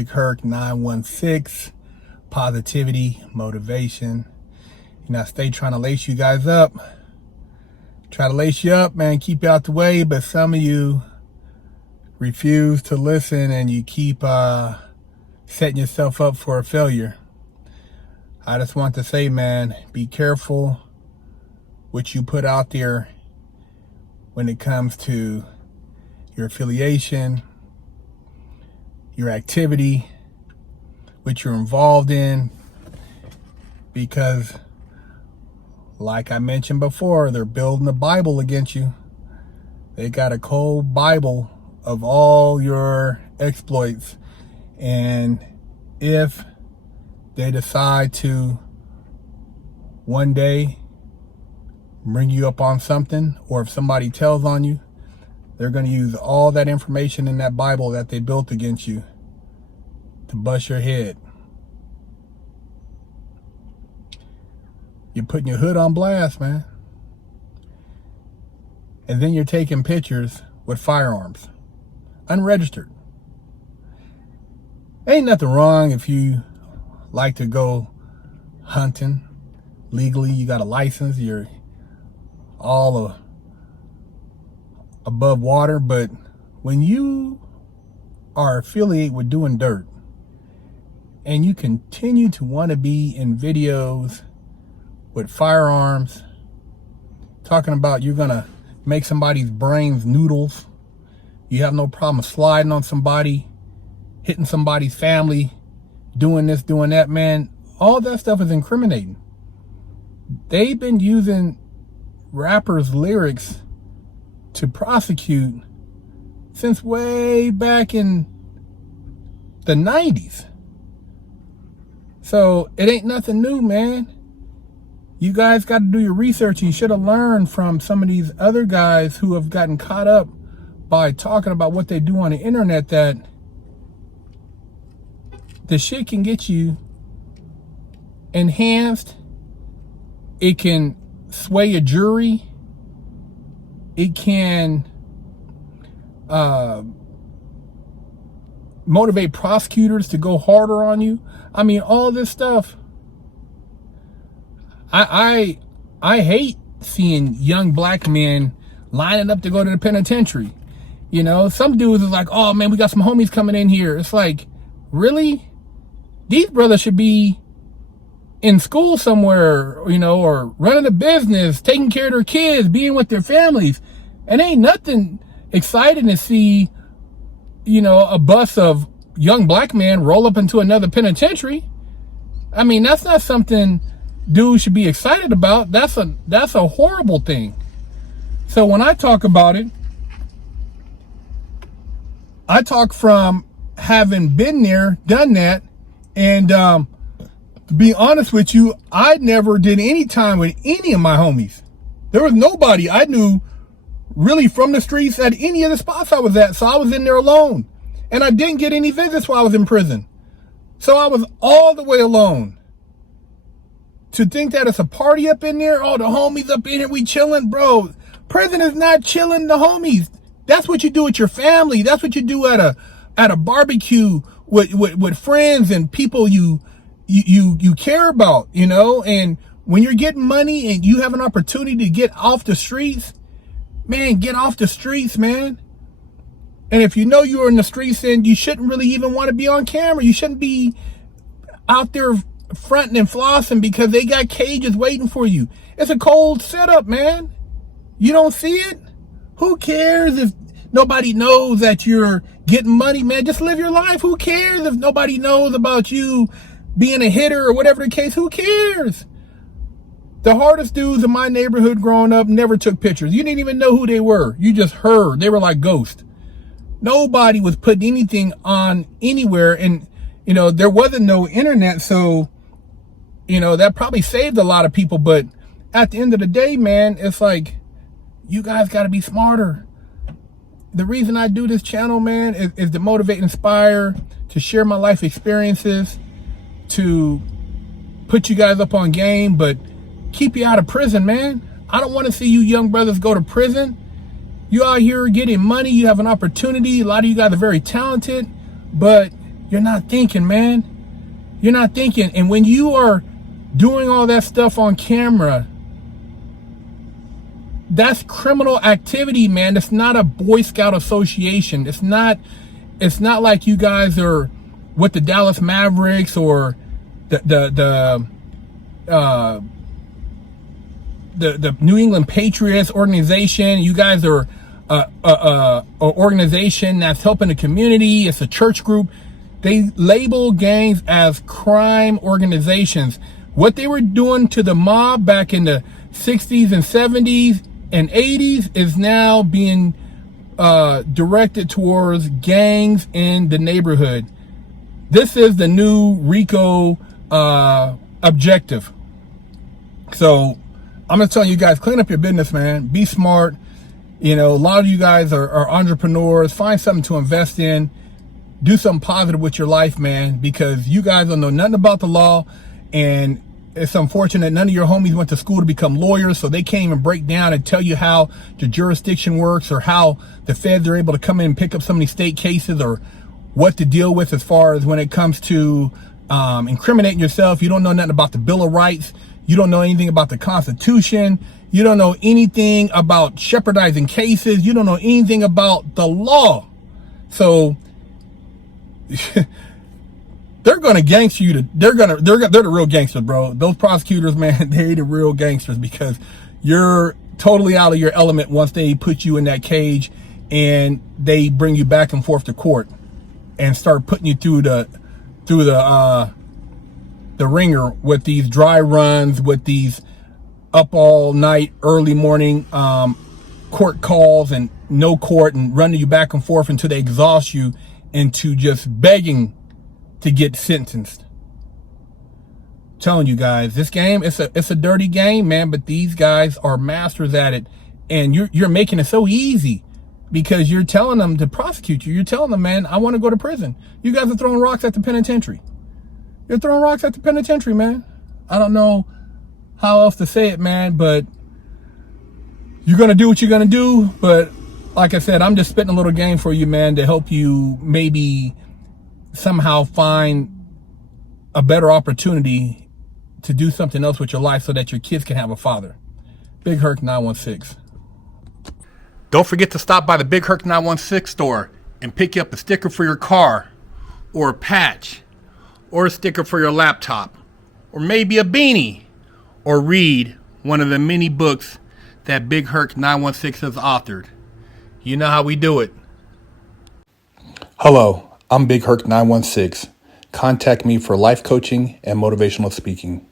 Big Herc916, positivity, motivation. And I stay trying to lace you guys up. Try to lace you up, man, keep you out the way, but some of you refuse to listen and you keep setting yourself up for a failure. I just want to say, man, be careful what you put out there when it comes to your affiliation, your activity, what you're involved in, because like I mentioned before, they're building a Bible against you. They got a cold Bible of all your exploits, and if they decide to one day bring you up on something, or if somebody tells on you, they're going to use all that information in that Bible that they built against you to bust your head. You're putting your hood on blast, man. And then you're taking pictures with firearms, unregistered. Ain't nothing wrong if you like to go hunting legally. You got a license, you're all above water, but when you are affiliated with doing dirt and you continue to want to be in videos with firearms, talking about you're gonna make somebody's brains noodles, you have no problem sliding on somebody, hitting somebody's family, doing this, doing that, man, all that stuff is incriminating. They've been using rappers' lyrics to prosecute since way back in the 90s. So it ain't nothing new, man. You guys got to do your research. You should have learned from some of these other guys who have gotten caught up by talking about what they do on the internet, that the shit can get you enhanced. It can sway a jury. It can motivate prosecutors to go harder on you. I mean, all this stuff. I hate seeing young black men lining up to go to the penitentiary. You know, some dudes is like, oh man, we got some homies coming in here. It's like, really? These brothers should be in school somewhere, you know, or running a business, taking care of their kids, being with their families. And ain't nothing exciting to see, you know, a bus of young black men roll up into another penitentiary. I mean, that's not something dudes should be excited about. That's a horrible thing. So when I talk about it, I talk from having been there, done that, and to be honest with you, I never did any time with any of my homies. There was nobody I knew really from the streets at any of the spots I was at, so I was in there alone. And I didn't get any visits while I was in prison. So I was all the way alone. To think that it's a party up in there, oh, the homies up in here, we chilling, bro. Prison is not chilling the homies. That's what you do with your family. That's what you do at a barbecue with friends and people you care about, you know. And when you're getting money and you have an opportunity to get off the streets, man, get off the streets, man. And if you know you're in the streets, then you shouldn't really even want to be on camera. You shouldn't be out there fronting and flossing because they got cages waiting for you. It's a cold setup, man. You don't see it? Who cares if nobody knows that you're getting money, man? Just live your life. Who cares if nobody knows about you being a hitter or whatever the case? Who cares? The hardest dudes in my neighborhood growing up never took pictures. You didn't even know who they were. You just heard. They were like ghosts. Nobody was putting anything on anywhere. And, you know, there wasn't no internet. So, you know, that probably saved a lot of people. But at the end of the day, man, it's like, you guys got to be smarter. The reason I do this channel, man, is to motivate, inspire, to share my life experiences, to put you guys up on game, but keep you out of prison, man. I don't want to see you young brothers go to prison. You out here getting money. You have an opportunity. A lot of you guys are very talented, but You're not thinking, man. You're not thinking. And when you are doing all that stuff on camera, that's criminal activity, man. It's not a Boy Scout association. It's not like you guys are with the Dallas Mavericks or the New England Patriots organization. You guys are a organization that's helping the community. It's a church group. They label gangs as crime organizations. What they were doing to the mob back in the 60s and 70s and 80s is now being directed towards gangs in the neighborhood. This is the new RICO objective. So I'm going to tell you guys, clean up your business, man. Be smart. You know, a lot of you guys are entrepreneurs. Find something to invest in. Do something positive with your life, man, because you guys don't know nothing about the law. And it's unfortunate none of your homies went to school to become lawyers, so they can't even break down and tell you how the jurisdiction works or how the feds are able to come in and pick up some of these state cases or what to deal with as far as when it comes to incriminating yourself. You don't know nothing about the Bill of Rights. You don't know anything about the Constitution. You don't know anything about shepherdizing cases. You don't know anything about the law. So they're gonna gangster you. They're the real gangsters, bro. Those prosecutors, man, they're the real gangsters because you're totally out of your element once they put you in that cage and they bring you back and forth to court and start putting you through the ringer with these dry runs, with these up all night, early morning court calls and no court, and running you back and forth until they exhaust you into just begging to get sentenced. I'm telling you guys, this game, it's a dirty game, man, but these guys are masters at it. And you're making it so easy because you're telling them to prosecute you. You're telling them, man, I want to go to prison. You guys are throwing rocks at the penitentiary. You're throwing rocks at the penitentiary, man. I don't know how else to say it, man, but you're going to do what you're going to do. But like I said, I'm just spitting a little game for you, man, to help you maybe somehow find a better opportunity to do something else with your life so that your kids can have a father. Big Herc916. Don't forget to stop by the Big Herc916 store and pick you up a sticker for your car, or a patch, or a sticker for your laptop, or maybe a beanie, or read one of the many books that Big Herc916 has authored. You know how we do it. Hello, I'm Big Herc916. Contact me for life coaching and motivational speaking.